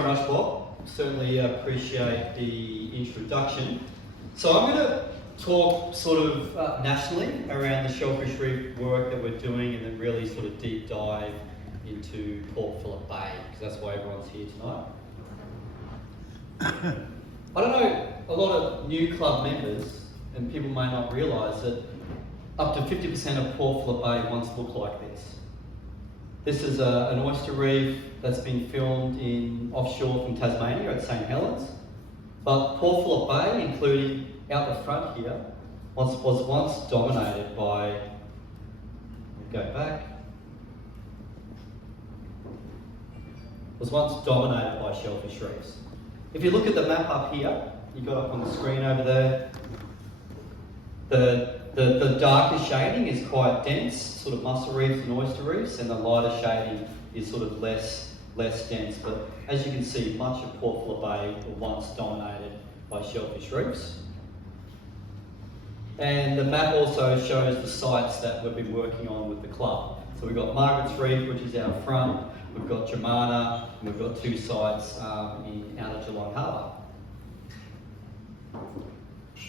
very much, Bob. Certainly appreciate the introduction. So I'm going to talk sort of nationally around the Shellfish Reef work that we're doing, and then really sort of deep dive into Port Phillip Bay, because that's why everyone's here tonight. I don't know, a lot of new club members, and people may not realise that up to 50% of Port Phillip Bay once looked like this. This is an oyster reef that's been filmed offshore from Tasmania at St Helens. But Port Phillip Bay, including out the front here, was once dominated by, shellfish reefs. If you look at the map up here, you got up on the screen over there, the darker shading is quite dense, sort of mussel reefs and oyster reefs, and the lighter shading is sort of less dense. But as you can see, much of Port Phillip Bay was once dominated by shellfish reefs. And the map also shows the sites that we've been working on with the club. So we've got Margaret's Reef, which is out front, we've got Germana, and we've got two sites out of Geelong Harbour.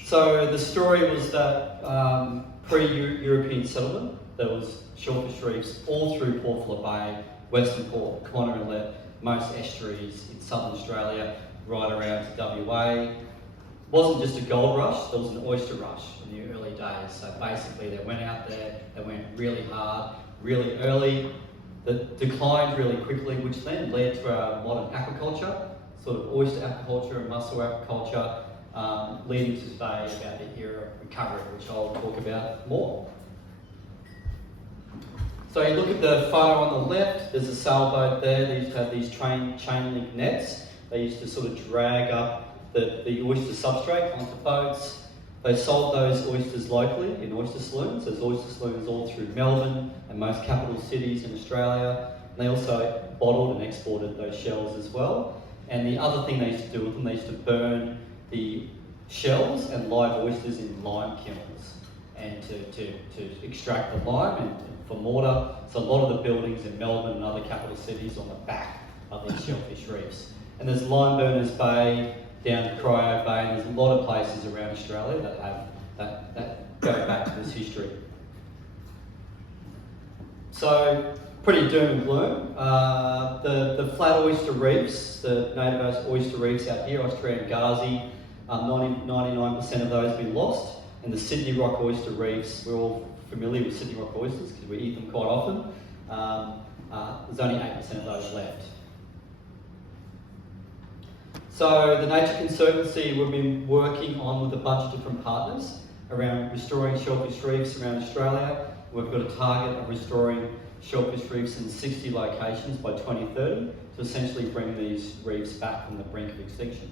So the story was that pre-European settlement, there was shellfish reefs all through Port Phillip Bay, Western Port, Connor Inlet, most estuaries in southern Australia, right around to WA. It wasn't just a gold rush, there was an oyster rush in the early days. So basically they went out there, they went really hard, really early, that declined really quickly, which then led to our modern aquaculture, sort of oyster aquaculture and mussel aquaculture, leading to today about the era of recovery, which I'll talk about more. So you look at the photo on the left, there's a sailboat there. They used to have these chain link nets. They used to sort of drag up the oyster substrate onto boats. They sold those oysters locally in oyster saloons. There's oyster saloons all through Melbourne and most capital cities in Australia. And they also bottled and exported those shells as well. And the other thing they used to do with them, they used to burn the shells and live oysters in lime kilns and to extract the lime and for mortar. So a lot of the buildings in Melbourne and other capital cities on the back of these shellfish reefs. And there's Lime Burners Bay, down to Cryo Bay, and there's a lot of places around Australia that have that go back to this history. So pretty doom and gloom. The flat oyster reefs, the native oyster reefs out here, Australia and 99% of those have been lost. And the Sydney Rock oyster reefs, we're all familiar with Sydney Rock oysters because we eat them quite often. There's only 8% of those left. So the Nature Conservancy, we've been working on with a bunch of different partners around restoring shellfish reefs around Australia. We've got a target of restoring shellfish reefs in 60 locations by 2030 to essentially bring these reefs back from the brink of extinction.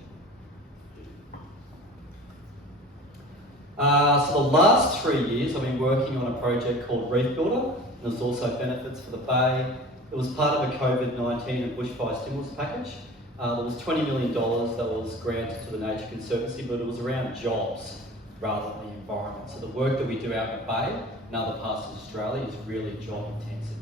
So the last 3 years I've been working on a project called Reef Builder. There's also benefits for the bay. It was part of a COVID-19 and bushfire stimulus package. There was $20 million that was granted to the Nature Conservancy, but it was around jobs rather than the environment. So the work that we do out in the bay and other parts of Australia is really job intensive.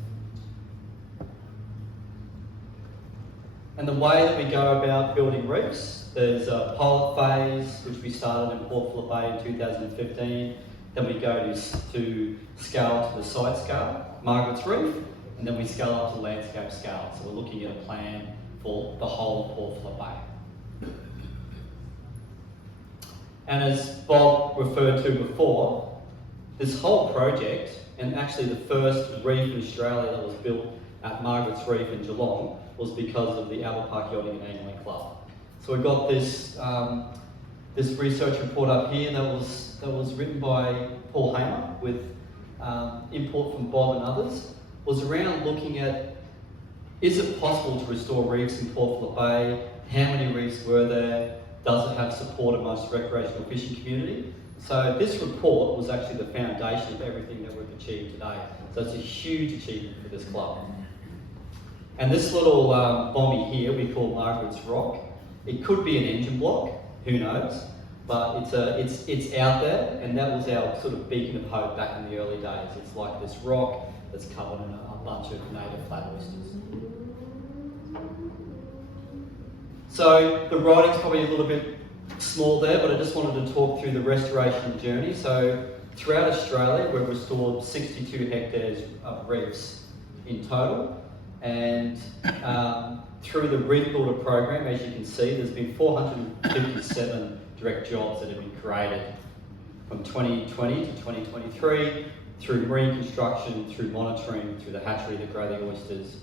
And the way that we go about building reefs, there's a pilot phase, which we started in Port Phillip Bay in 2015. Then we go to scale to the site scale, Margaret's Reef, and then we scale up to landscape scale. So we're looking at a plan for the whole of Port Phillip Bay. And as Bob referred to before, this whole project, and actually the first reef in Australia that was built at Margaret's Reef in Geelong, was because of the Albert Park Yachting and Angling Club. So we've got this this research report up here that was written by Paul Hamer with input from Bob and others, was around looking at, is it possible to restore reefs in Port Phillip Bay? How many reefs were there? Does it have support amongst the recreational fishing community? So this report was actually the foundation of everything that we've achieved today. So it's a huge achievement for this club. And this little bommy here we call Margaret's Rock. It could be an engine block, who knows? But it's out there, and that was our sort of beacon of hope back in the early days. It's like this rock that's covered in a bunch of native flat oysters. So the writing's probably a little bit small there, but I just wanted to talk through the restoration journey. So throughout Australia, we've restored 62 hectares of reefs in total, and through the Reef Builder program, as you can see, there's been 457 direct jobs that have been created from 2020 to 2023 through marine construction, through monitoring, through the hatchery that grow the oysters.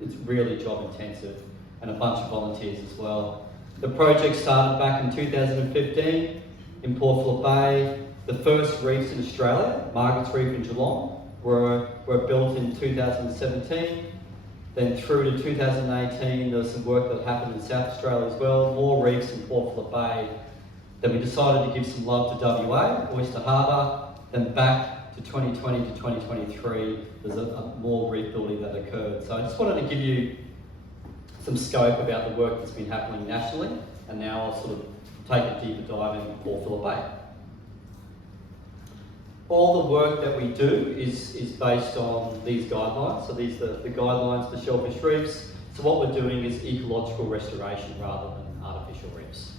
It's really job intensive, and a bunch of volunteers as well. The project started back in 2015 in Port Phillip Bay. The first reefs in Australia, Margaret's Reef in Geelong, were built in 2017. Then through to 2018, there was some work that happened in South Australia as well, more reefs in Port Phillip Bay. Then we decided to give some love to WA, Oyster Harbour. Then back to 2020 to 2023, there's a more reef building that occurred. So I just wanted to give you some scope about the work that's been happening nationally, and now I'll sort of take a deeper dive in Port Phillip Bay. All the work that we do is based on these guidelines. So these are the guidelines for shellfish reefs. So what we're doing is ecological restoration rather than artificial reefs.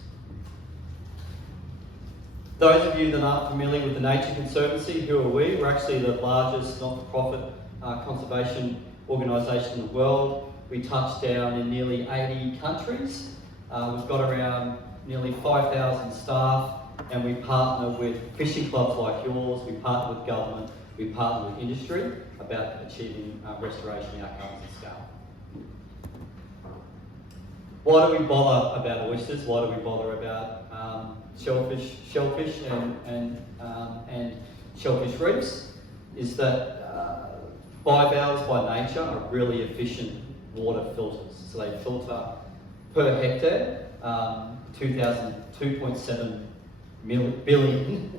Those of you that aren't familiar with the Nature Conservancy, who are we? We're actually the largest not-for-profit conservation organisation in the world. We touch down in nearly 80 countries. We've got around nearly 5,000 staff, and we partner with fishing clubs like yours, we partner with government, we partner with industry about achieving restoration outcomes at scale. Why do we bother about oysters? Why do we bother about shellfish and shellfish reefs? Is that bivalves by nature are really efficient water filters. So they filter per hectare 2.7 billion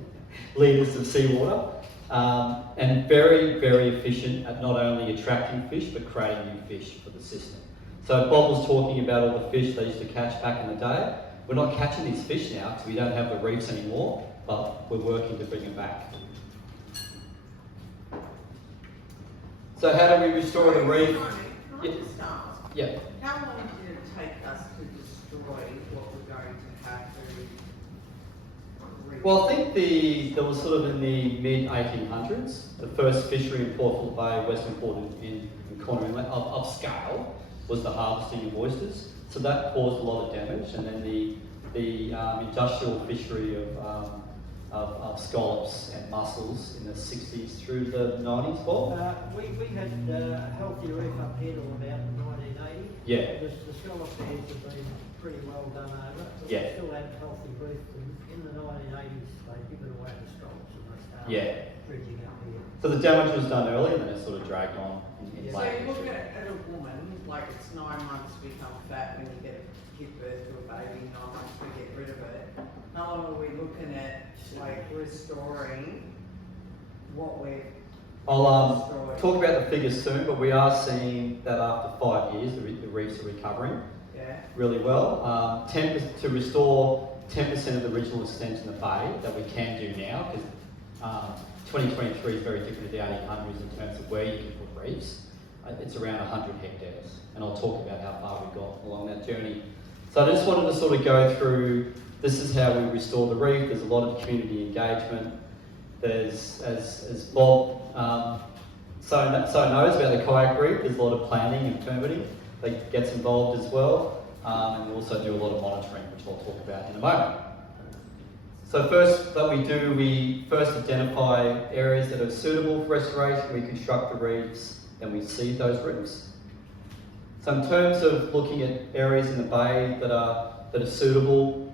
litres of seawater, and very, very efficient at not only attracting fish but creating new fish for the system. So Bob was talking about all the fish they used to catch back in the day. We're not catching these fish now because we don't have the reefs anymore, but we're working to bring them back. So how do we restore the reef? Can I just ask? Yeah. How long did it take us to destroy what we're going to have to? Well, I think there was sort of in the mid-1800s, the first fishery in Port Phillip Bay, Western Port in Corner Inlet of scale was the harvesting of oysters. So that caused a lot of damage, and then the industrial fishery of scallops and mussels in the 60s through the 90s, Bob? We had a healthy reef up here till about 1980. Yeah. The scallop beds have been pretty well done over. But Yeah. we still had healthy reef. In the 1980s, they given away the scallops and they started bridging up here. So the damage was done early, and then it sort of dragged on in So late. you look at a woman, like it's 9 months to become fat when you give birth to a baby, 9 months to get rid of it. How long are we looking at like restoring what we've I'll destroyed? talk about the figures soon, but we are seeing that after 5 years, the reefs are recovering really well. To restore 10% of the original extent in the bay that we can do now, because 2023 is very different to the 1800s in terms of where you can put reefs. It's around 100 hectares, and I'll talk about how far we've got along that journey. So I just wanted to sort of go through, this is how we restore the reef. There's a lot of community engagement. There's, as Bob so knows about the kayak reef, there's a lot of planning and permitting that gets involved as well. And we also do a lot of monitoring, which I'll talk about in a moment. So first that we do, we first identify areas that are suitable for restoration, we construct the reefs, then we seed those reefs. So in terms of looking at areas in the bay that are suitable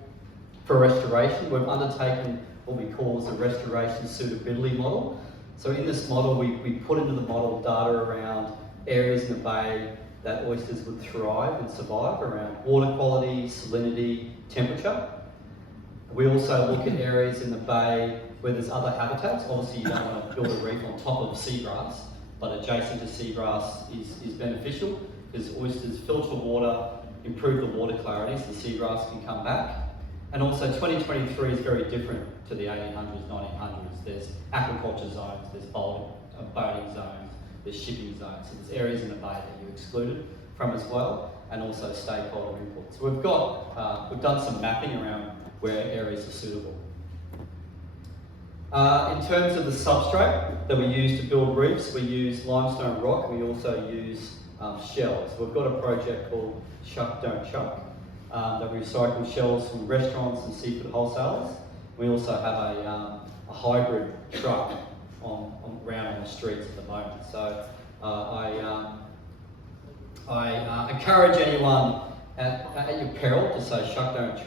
for restoration, we've undertaken what we call as a restoration suitability model. So in this model, we put into the model data around areas in the bay that oysters would thrive and survive around water quality, salinity, temperature. We also look at areas in the bay where there's other habitats. Obviously, you don't want to build a reef on top of seagrass, but adjacent to seagrass is beneficial because oysters filter water, improve the water clarity so the seagrass can come back. And also 2023 is very different to the 1800s, 1900s. There's aquaculture zones, there's boating zones, there's shipping zones. So there's areas in the bay that you're excluded from as well. and also stakeholder input. So we've done some mapping around where areas are suitable. In terms of the substrate that we use to build reefs, we use limestone rock. We also use shells. We've got a project called Shuck Don't Chuck that we recycle shells from restaurants and seafood wholesalers. We also have a hybrid truck around on the streets at the moment. So I encourage anyone at your peril to say Shuck Don't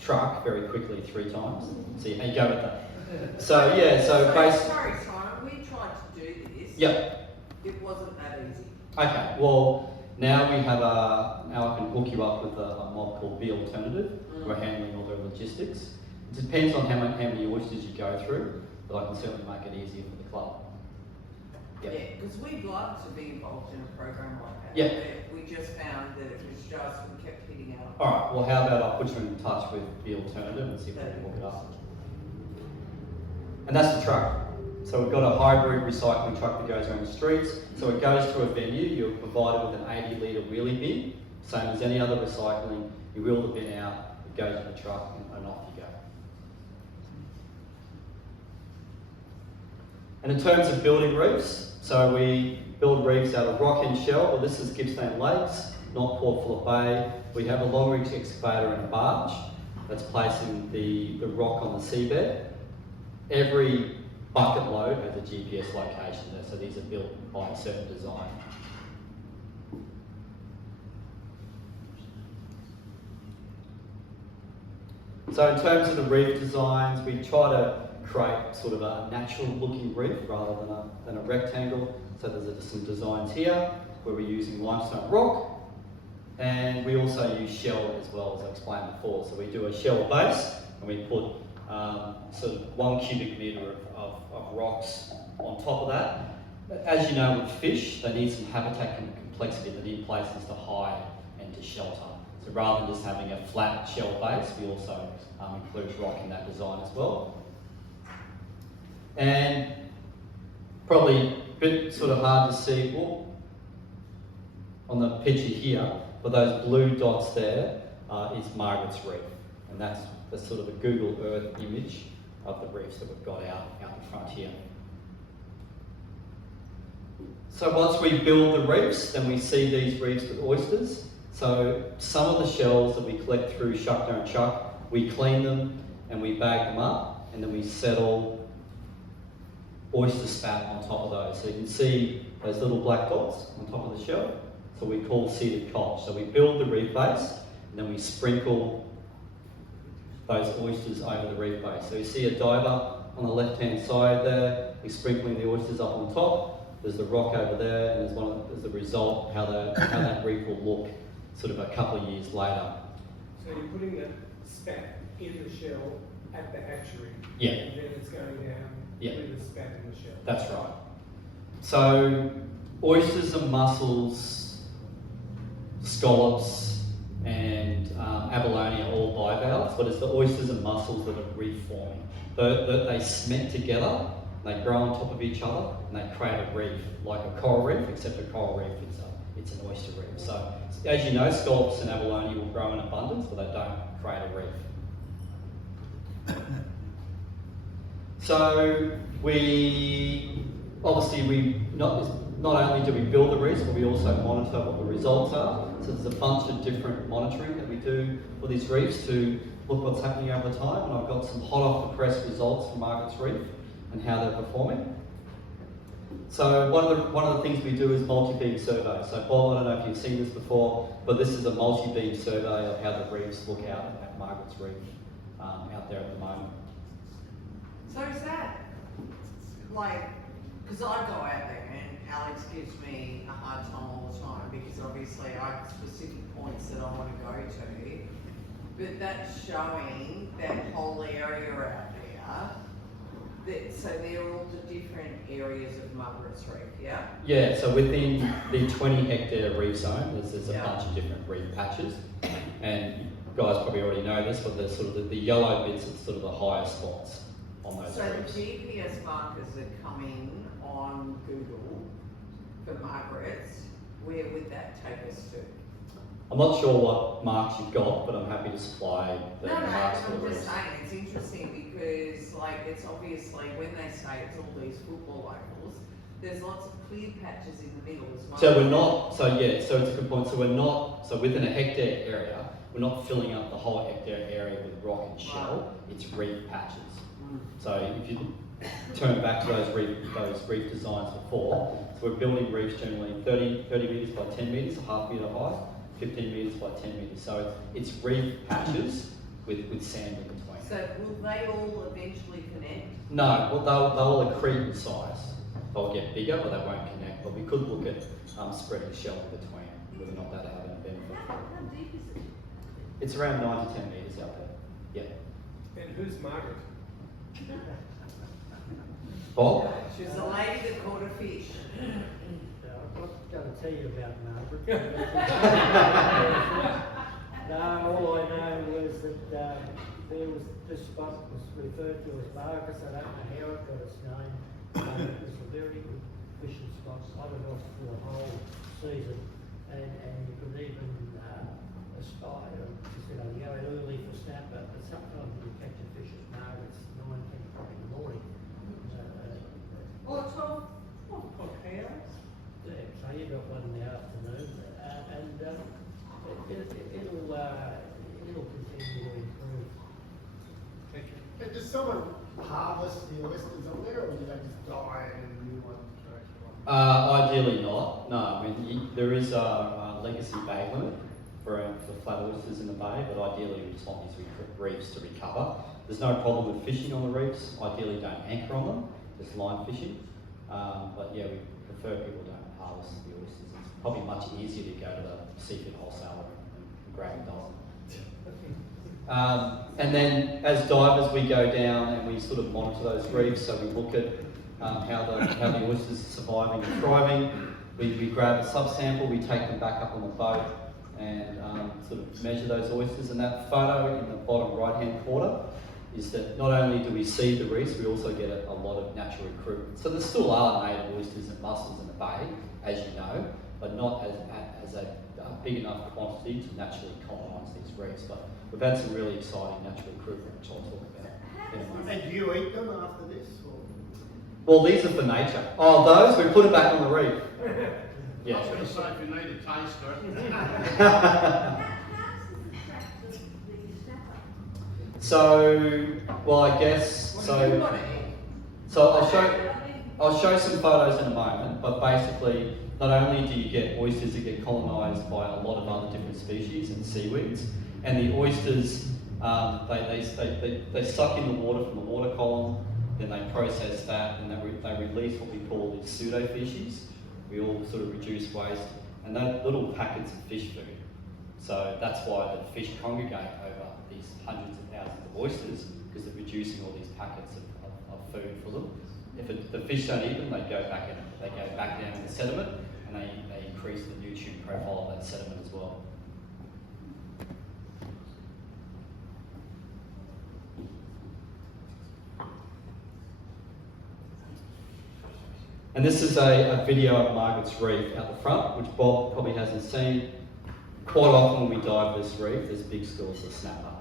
Truck very quickly 3 times. See how you go with that. So yeah, Sorry, Simon, we tried to do this. Yep. It wasn't that easy. Okay, well, now we have now I can hook you up with a mob called Be Alternative. We're handling all the logistics. It depends on how many oysters you go through, but I can certainly make it easier for the club. Yep. Yeah, because we'd love to be involved in a program like that. Yeah. But we just found that it was just, we kept hitting out. Alright, well how about I put you in touch with Be Alternative and see if we can hook it up. And that's the truck. So we've got a hybrid recycling truck that goes around the streets. So it goes to a venue, you're provided with an 80-litre wheelie bin, same as any other recycling. You wheel the bin out, it goes in the truck, and off you go. And in terms of building reefs, so we build reefs out of rock and shell. Well, this is Gippsland Lakes, not Port Phillip Bay. We have a long reach excavator and a barge that's placing the rock on the seabed. Every bucket load has a GPS location there, so these are built by a certain design. So in terms of the reef designs, we try to create sort of a natural looking reef rather than a rectangle. So there's some designs here where we're using limestone rock, and we also use shell as well, as I explained before. So we do a shell base and we put sort of 1 cubic metre of rocks on top of that. As you know, with fish, they need some habitat complexity. They need places to hide and to shelter. So rather than just having a flat shell base, we also include rock in that design as well. And probably a bit sort of hard to see on the picture here, but those blue dots there is Margaret's Reef, and that's sort of a Google Earth image of the reefs that we've got out in front here. So once we build the reefs, then we see these reefs with oysters. So some of the shells that we collect through Shuck Don't Chuck, we clean them and we bag them up, and then we settle oyster spat on top of those. So you can see those little black dots on top of the shell. So we call seeded conch. So we build the reef base, and then we sprinkle those oysters over the reef base. So you see a diver on the left-hand side there, we're sprinkling the oysters up on top. There's the rock over there, and there's the result, how that reef will look sort of a couple of years later. So you're putting the spat in the shell at the hatchery, Yeah. and then it's going down with the spat in the shell. That's right. So oysters and mussels, scallops, and abalone are all bivalves, but it's the oysters and mussels that are reforming. They cement together, they grow on top of each other, and they create a reef, like a coral reef, except a coral reef it's an oyster reef. So as you know, scallops and abalone will grow in abundance, but they don't create a reef. So not only do we build the reefs, but we also monitor what the results are. So there's a bunch of different monitoring that we do for these reefs to look what's happening over time. And I've got some hot off the press results from Margaret's Reef and how they're performing. So one of the things we do is multi-beam survey. So Bob, I don't know if you've seen this before, but this is a multi-beam survey of how the reefs look out at Margaret's Reef out there at the moment. So is that, like, because I go out there and Alex gives me a hard time all the time because obviously I have specific points that I want to go to, but that's showing that whole area out there. So they're all the different areas of Margaret's Reef, yeah? Yeah, so within the 20 hectare reef zone, there's a bunch of different reef patches. And you guys probably already know this, but there's sort of the yellow bits are sort of the highest spots on those reefs. So the GPS markers that come in on Google for Margaret's, where would that take us to? I'm not sure what marks you've got, but I'm happy to supply the No, marks for the I'm reefs. just saying, it's interesting because like, it's obviously, when they say it's all these football ovals, there's lots of clear patches in the middle as well. So we're not, so it's a good point, so we're not, so within a hectare area, we're not filling up the whole hectare area with rock and shell, it's reef patches. So if you turn back to those reef designs before, so we're building reefs generally 30 metres by 10 metres, a half metre high, 15 metres by 10 metres. So it's reef patches with sand in between. So will they all eventually connect? No, well, they'll accrete in size. They'll get bigger, but they won't connect. But we could look at spreading shell in between, whether or not that'll have any benefit. How deep is it? It's around 9 to 10 metres out there. Yeah. And who's Margaret? Bob? She's a lady that caught a fish. I'm not going to tell you about Margaret. No, all I know was that there was, this spot was referred to as Marcus. I don't know how it got its name. It was a very good fishing spot, on and off for the whole season. And you could even aspire, you know, go early for snapper, but sometimes you catch a fish at Margaret's 9, 10 o'clock in the morning. Or 12 hours. Yeah, so you got one in the afternoon, and it'll continue to improve. Thank you. And does someone harvest the oysters on there, or do they just die and new ones are Ideally not. No, I mean, there is a legacy bag limit for flat oysters in the bay, but ideally we just want these reefs to recover. There's no problem with fishing on the reefs. Ideally don't anchor on them, just line fishing. But yeah, we prefer people don't harvest the oysters. It's probably much easier to go to the seafood wholesaler and grab a dozen. And then as divers we go down and we sort of monitor those reefs, so we look at how the oysters are surviving and thriving. We grab a subsample, we take them back up on the boat and sort of measure those oysters. And that photo in the bottom right hand corner is that not only do we see the reefs, we also get a lot of natural recruitment. So there still are native oysters and mussels in the bay, as you know, but not as a big enough quantity to naturally colonise these reefs. But we've had some really exciting natural recruitment, which I'll talk about in a moment. And do you eat them after this? Or? Well, these are for nature. Oh, those, we put them back on the reef. I Yeah. was going to say, if you need a taster. How does it attract the snapper? So, well, I guess, What do you want to eat? so I'll show some photos in a moment, but basically, not only do you get oysters that get colonised by a lot of other different species and seaweeds, and the oysters, they suck in the water from the water column, then they process that, and they release what we call these pseudo-fishes. We all sort of reduce waste, and they're little packets of fish food. So that's why the fish congregate over these hundreds of thousands of oysters, because they're producing all these packets of food for them. If the fish don't eat them, they go back down in the sediment, and they increase the nutrient profile of that sediment as well. And this is a video of Margaret's Reef out the front, which Bob probably hasn't seen. Quite often when we dive this reef, there's big schools of snapper.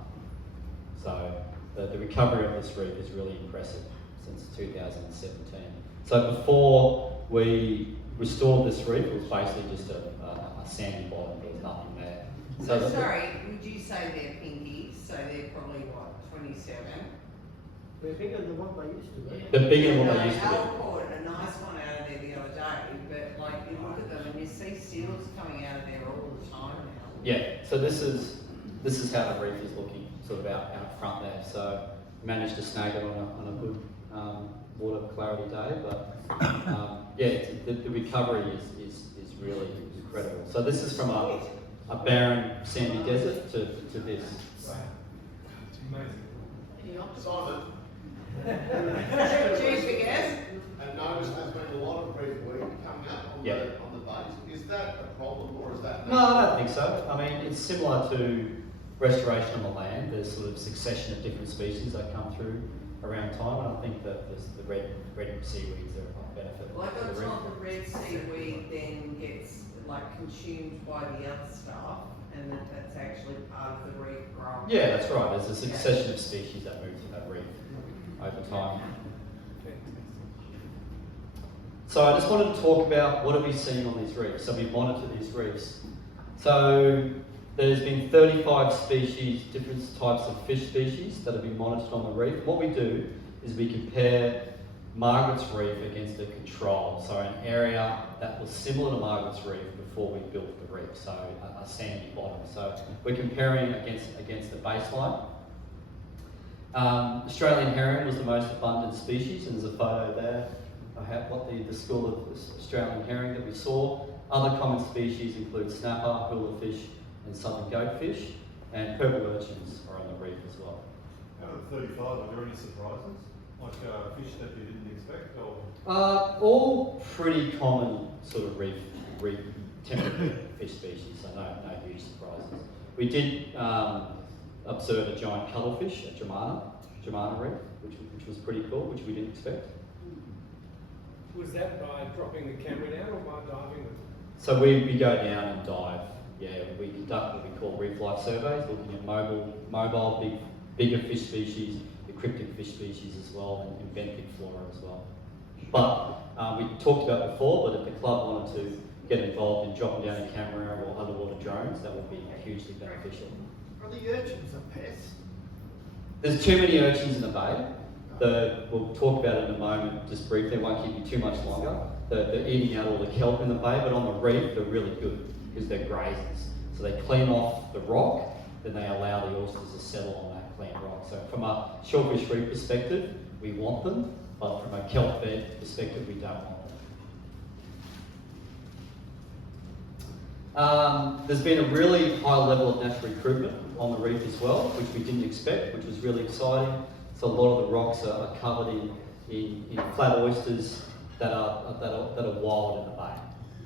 So the recovery of this reef is really impressive since 2017. So before we restored this reef, it was basically just a sandy bottom, there was nothing there. So sorry, would you say they're pinkies? So they're probably what, 27? They're bigger than what they used to be. They're bigger than what they used to Al be. caught a nice one out of there the other day, but like you look at them and you see seals coming out of there all the time now. Yeah, so this is how the reef is looking, sort of out front there. So managed to snag it on a good water clarity day, but yeah, the recovery is really incredible. So this is from a barren sandy desert to this. Wow. It's amazing. Simon, Cheers, big ass. I've noticed there's been a lot of reef weed coming up on the base. Is that a problem or is that? No, I don't think so. I mean, it's similar to restoration on the land. There's sort of succession of different species that come through around time, and I think that the red seaweeds are a benefit. Like to on the reef. top, the red seaweed then gets like consumed by the other stuff, and that that's actually part of the reef growth. Yeah, that's right. There's a succession of species that move to that reef over time. So I just wanted to talk about what are we seeing on these reefs. So we monitor these reefs. So there's been 35 species, different types of fish species that have been monitored on the reef. What we do is we compare Margaret's Reef against a control, so an area that was similar to Margaret's Reef before we built the reef, so a sandy bottom. So we're comparing against the baseline. Australian herring was the most abundant species, and there's a photo there. I have what the school of Australian herring that we saw. Other common species include snapper, hula fish, and southern goatfish, and purple urchins are on the reef as well. Out of the 35, are there any surprises? Like fish that you didn't expect, or? All pretty common sort of reef temperate fish species, so no huge surprises. We did observe a giant cuttlefish at Germana Reef, which was pretty cool, which we didn't expect. Was that by dropping the camera down or by diving with it? So we go down and dive. Yeah, we conduct what we call reef life surveys, looking at mobile, bigger fish species, the cryptic fish species as well, and benthic flora as well. But we talked about before, but if the club wanted to get involved in dropping down a camera or underwater drones, that would be hugely beneficial. Are the urchins a pest? There's too many urchins in the bay. We'll talk about it in a moment, just briefly, it won't keep you too much longer. They're eating out all the kelp in the bay, but on the reef, they're really good because they're grazers. So they clean off the rock, then they allow the oysters to settle on that clean rock. So from a Shellfish Reef perspective, we want them, but from a kelp bed perspective, we don't want them. There's been a really high level of natural recruitment on the reef as well, which we didn't expect, which was really exciting. So a lot of the rocks are covered in flat oysters that are wild in the bay,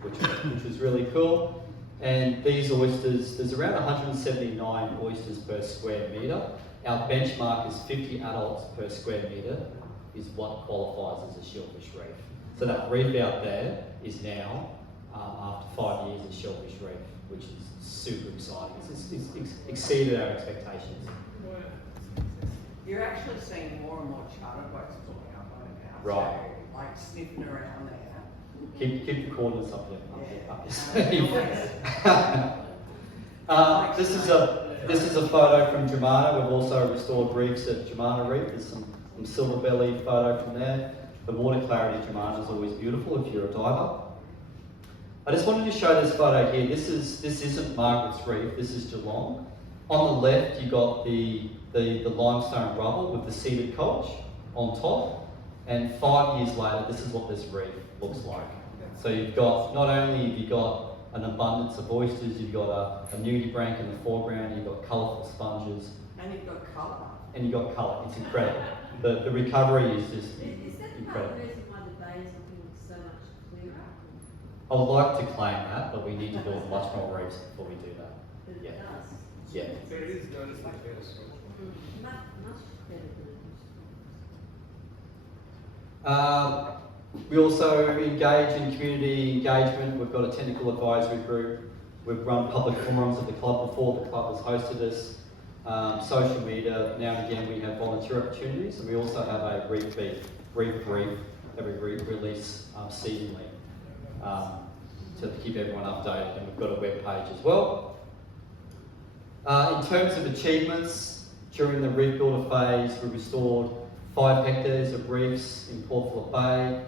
which was really cool. And these oysters, there's around 179 oysters per square metre. Our benchmark is 50 adults per square metre is what qualifies as a shellfish reef. So that reef out there is now, after 5 years, a shellfish reef, which is super exciting. It's exceeded our expectations. You're actually seeing more and more charter boats pulling up on it now. Right. So, like sniffing around there. Keep the coordinates up there. Yeah. This is a photo from Germana. We've also restored reefs at Germana Reef. There's some silver belly photo from there. The water clarity at Germana is always beautiful if you're a diver. I just wanted to show this photo here. This isn't Margaret's Reef. This is Geelong. On the left, you got the limestone rubble with the seeded culch on top, and 5 years later, this is what this reef looks like. So you've got, not only have you got an abundance of oysters, you've got a nudibranch in the foreground, you've got colourful sponges. And you've got colour. And you've got colour, it's incredible. The recovery is just Is that part of incredible. the reason why the bay is looking so much clearer? I would like to claim that, but we need to build much more reefs before we do that. But it Yeah. does. Yeah. There is noticeably better. Much better than it used to be. We also engage in community engagement. We've got a technical advisory group. We've run public forums at the club before. The club has hosted us. Social media, now and again we have volunteer opportunities, and we also have a reef brief that we release seasonally to keep everyone updated, and we've got a web page as well. In terms of achievements, during the reef builder phase we restored 5 hectares of reefs in Port Phillip Bay.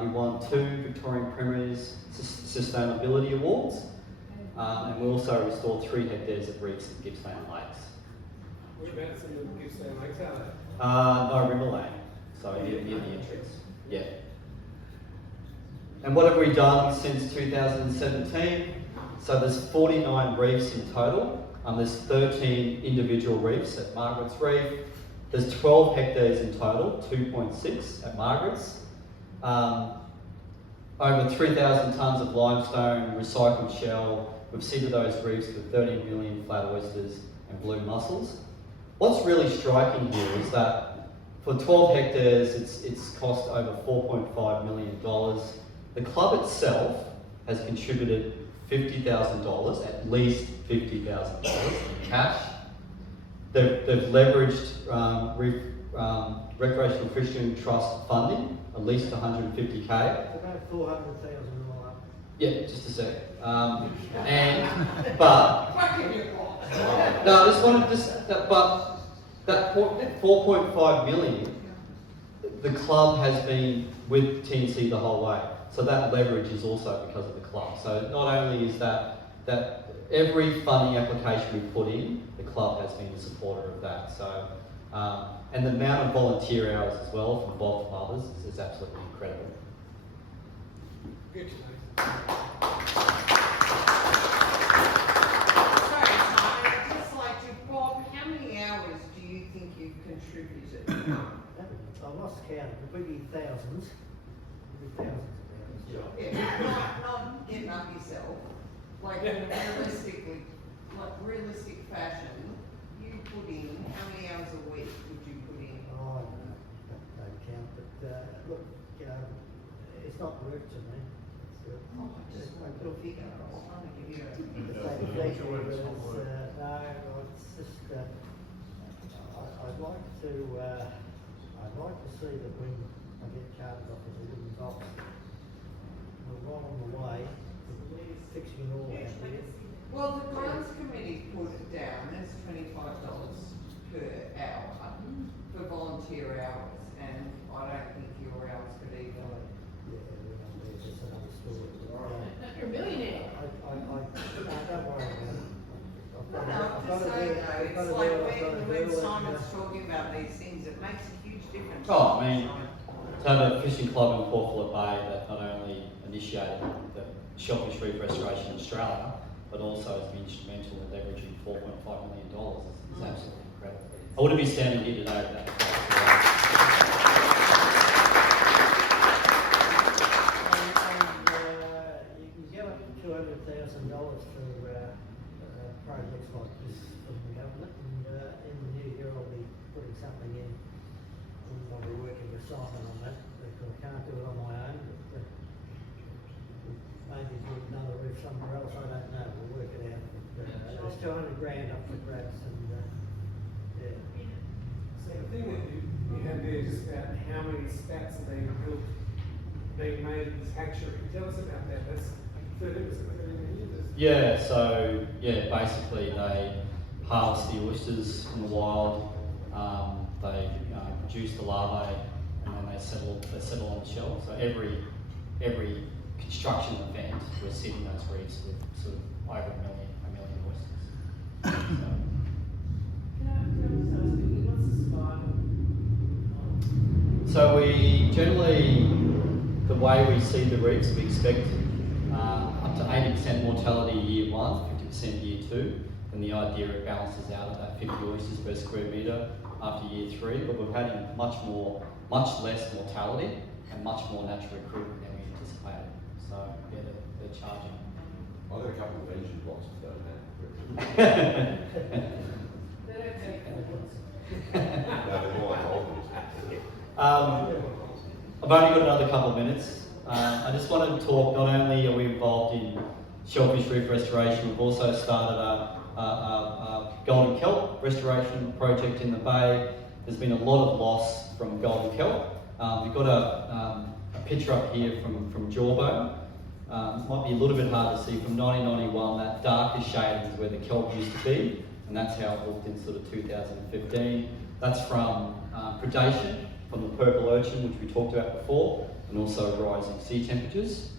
We won 2 Victorian Premier's Sustainability Awards, and we also restored 3 hectares of reefs in Gippsland Lakes. Whereabouts in the Gippsland Lakes are No, River Lane, so near the entrance. Yeah. And what have we done since 2017? So there's 49 reefs in total. There's 13 individual reefs at Margaret's Reef. There's 12 hectares in total, 2.6 at Margaret's. Over 3,000 tonnes of limestone, recycled shell. We've seeded those reefs with 30 million flat oysters and blue mussels. What's really striking here is that for 12 hectares, it's cost over $4.5 million. The club itself has contributed $50,000, at least $50,000 in cash. They've leveraged recreational fishing trust funding, at least $150K. It's about 400,000 all up. Yeah, just a sec. But no, but that 4.5 million, the club has been with TNC the whole way. So that leverage is also because of the club. So not only is that every funding application we put in, the club has been a supporter of that. So and the amount of volunteer hours as well from Bob and others is absolutely incredible. Good to know. Sorry, I'd just like to, Bob, how many hours do you think you've contributed? I lost count, it would be thousands. It would be thousands of hours. Yeah, not getting up yourself, like in a realistic fashion, you put in, how many hours a week would you put in? Oh, I don't count, but look, it's not work to me. Just a little figure, I was trying to give you a. It's just, I'd like to see that when I get charged off as a wooden box, we're well on the way to fixing it all out here. Well, the grants committee put it down as $25 per hour for volunteer hours, and I don't think your hours could even. That's another story. You're a millionaire. Don't worry about it. No, I'm just saying though, it's like when Simon's talking about these things, it makes a huge difference. Oh, I mean, to have a fishing club in Port Phillip Bay that not only initiated the Shellfish Reef Restoration Australia, but also has been instrumental in leveraging $4.5 million is absolutely incredible. I wouldn't be standing here today without that. You can get up to $200,000 for projects like this from the government, and in the new year I'll be putting something in. And I'll be working with Simon on that, because I can't do it on my own, but maybe do another roof somewhere else, I don't know, we'll work it out. But there's 200 grand up for grabs, and yeah. So the thing that you have there is just about how many spats are being built, being made in this hatchery. Tell us about that. That's 30 years. Yeah, so basically they harvest the oysters in the wild, they produce the larvae, and then they settle on the shell. So every construction event, we're seeding those reefs with sort of over a million oysters. Can I just ask you, what's the survival? So we generally, the way we seed the reefs, we expect up to 80% mortality year 1, 50% year 2, and the idea it balances out at that 50 oysters per square metre after year 3, but we've had much less mortality and much more natural recruitment than we anticipated. So yeah, they're charging. I've got a couple of engine blocks to go now. They don't take photos. No, they're more like holders. I've only got another couple of minutes. I just wanted to talk, not only are we involved in Shellfish Reef Restoration, we've also started a golden kelp restoration project in the bay. There's been a lot of loss from golden kelp. We've got a picture up here from Jawbone. It might be a little bit hard to see. From 1991, that darker shade is where the kelp used to be, and that's how it looked in sort of 2015. That's from predation from the purple urchin, which we talked about before, and also rising sea temperatures.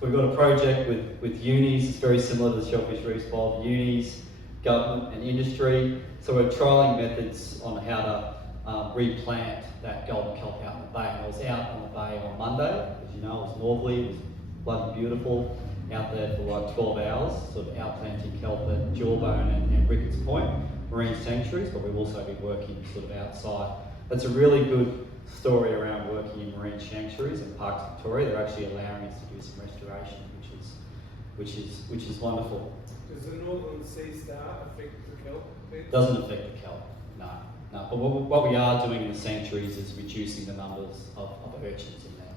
So we've got a project with unis, it's very similar to the Shellfish Reefs Bob, unis, government and industry. So we're trialling methods on how to replant that golden kelp out in the bay. And I was out on the bay on Monday, as you know, it was northerly, it was bloody beautiful, out there for like 12 hours, sort of outplanting kelp at Jawbone and Ricketts Point, marine sanctuaries, but we've also been working sort of outside. That's a really good story around working in marine sanctuaries and Parks Victoria. They're actually allowing us to do some restoration, which is wonderful. Does the northern sea star affect the kelp? Doesn't affect the kelp, no. But what we are doing in the sanctuaries is reducing the numbers of urchins in there.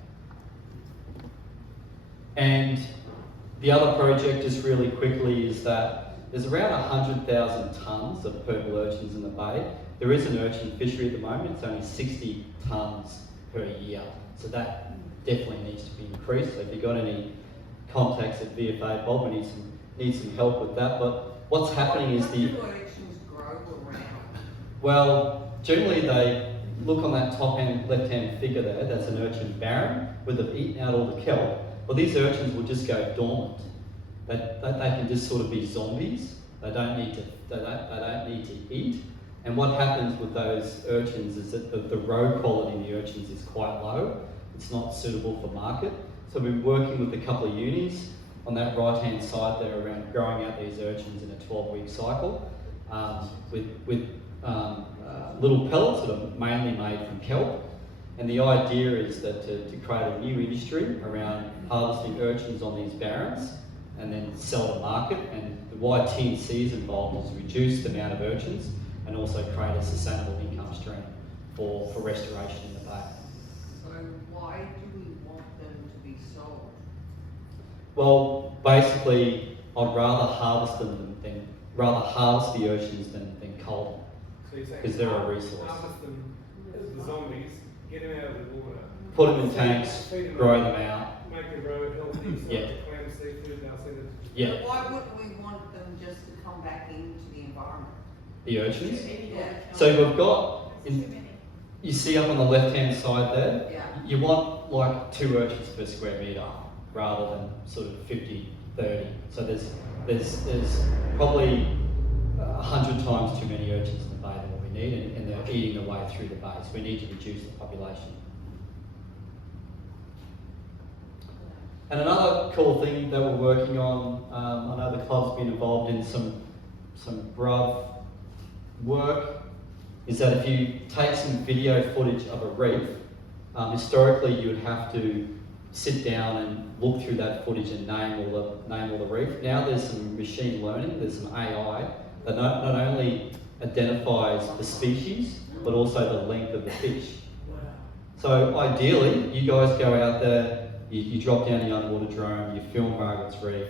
And the other project, just really quickly, is that there's around 100,000 tonnes of purple urchins in the bay. There is an urchin fishery at the moment, it's only 60 tonnes per year. So that definitely needs to be increased. So if you've got any contacts at VFA, Bob, we need some help with that. But what's happening is What do urchins grow around? well, generally they look on that top hand, left hand figure there, that's an urchin barren, where they've eaten out all the kelp. Well, these urchins will just go dormant. They can just sort of be zombies. They don't need to eat. And what happens with those urchins is that the roe quality in the urchins is quite low. It's not suitable for market. So we've been working with a couple of unis on that right-hand side there around growing out these urchins in a 12-week cycle with little pellets that are mainly made from kelp. And the idea is that to create a new industry around harvesting urchins on these barrens and then sell to market. And why TNC is involved is reduce the amount of urchins and also create a sustainable income stream for restoration in the bay. So why do we want them to be sold? Well, basically, I'd rather harvest the urchins than cull them. So you're saying Because they're a resource. harvest them as the zombies, get them out of the water. Put them in tanks, feed grow them out. Make the road healthy, so Yeah. the clams, seafood, they'll send it. Yeah, But why wouldn't we want them just to come back into the environment? the urchins. Yeah. So we've got, Too many. you see up on the left-hand side there, Yeah. you want like 2 urchins per square metre rather than sort of 50, 30. So there's probably 100 times too many urchins in the bay than what we need, and they're eating their way through the bay. So we need to reduce the population. And another cool thing that we're working on, I know the club's been involved in some bruv work, is that if you take some video footage of a reef, historically you would have to sit down and look through that footage and name all the reef. Now there's some machine learning, there's some AI that not only identifies the species, but also the length of the fish. So ideally, you guys go out there, you drop down the underwater drone, you film Margaret's Reef,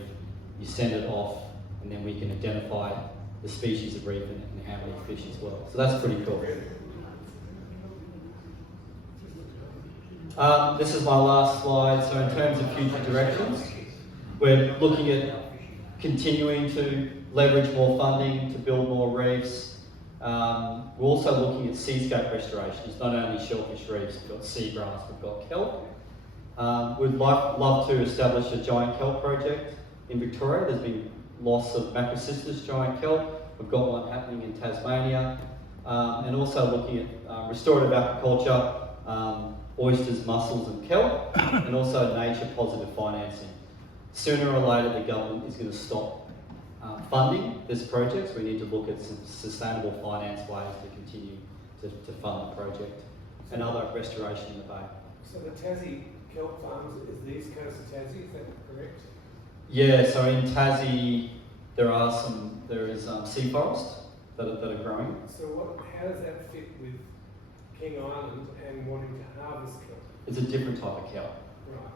you send it off, and then we can identify the species of reef and how many fish as well. So that's pretty cool. This is my last slide. So in terms of future directions, we're looking at continuing to leverage more funding to build more reefs. We're also looking at seascape restoration. It's not only shellfish reefs, we've got seagrass, we've got kelp. We'd love to establish a giant kelp project in Victoria. There's been loss of macrocystis giant kelp. We've got one happening in Tasmania. And also looking at restorative aquaculture, oysters, mussels and kelp, and also nature positive financing. Sooner or later the government is going to stop funding this project, so we need to look at some sustainable finance ways to continue to fund the project and other restoration in the bay. So the Tassie kelp farms is the east coast of Tassie, is that correct? Yeah, so in Tassie there is sea forest that are growing. So how does that fit with King Island and wanting to harvest kelp? It's a different type of kelp.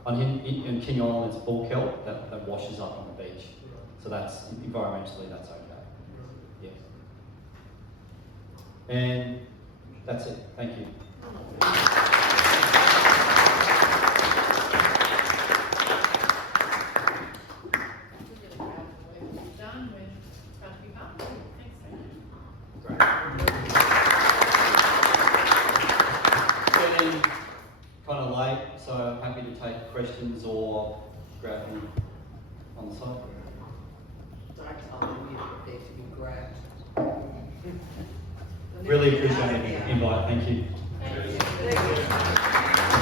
Right. In King Island it's bull kelp that washes up on the beach. Right. So that's, environmentally that's okay. Right. Yeah. And that's it. Thank you. Done, we're about to be up. Thanks so much. Great. Getting kind of late, so I'm happy to take questions or grab me on the side. Don't tell them you're prepared to be grabbed. Really appreciate the invite. Thank you. Thank you.